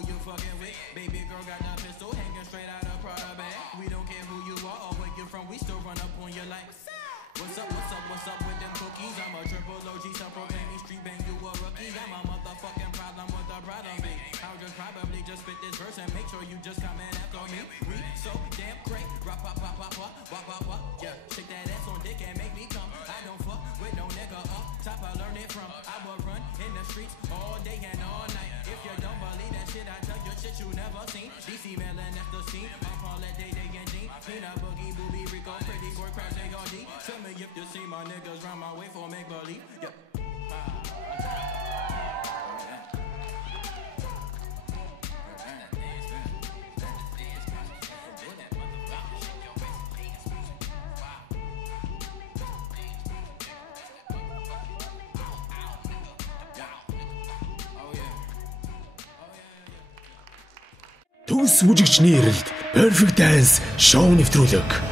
who you fucking with. Baby girl got the pistol hanging straight out of Prada bag. We don't care who you are or where you're from, we still run up on you like, what's up, what's up, what's up with them cookies? I'm a triple OG, some proclaim me street bang, you a rookie. I'm a motherfucking problem with the problem big. I'll just probably just spit this verse and make sure you just come and after me. We so damn great, rock, pop, pop, pop, pop, pop, pop, pop. Yeah, shake that ass on dick and make me come. I don't fuck with no nigga up top, I learned it from. I will run in the streets all day and all night. If you don't believe that shit, I tell you shit you never seen. DC Melon, that's the scene. I'm Paulette, Day, and Jean. Peanut, Boogie, Booby, Rico, Pretty Boy, Crash, ARD. Tell me if you see my niggas round my way for make believe. Yep. Төвс бүжигчний эрэлд Perfect Dance шоу нэвтрүүлэг.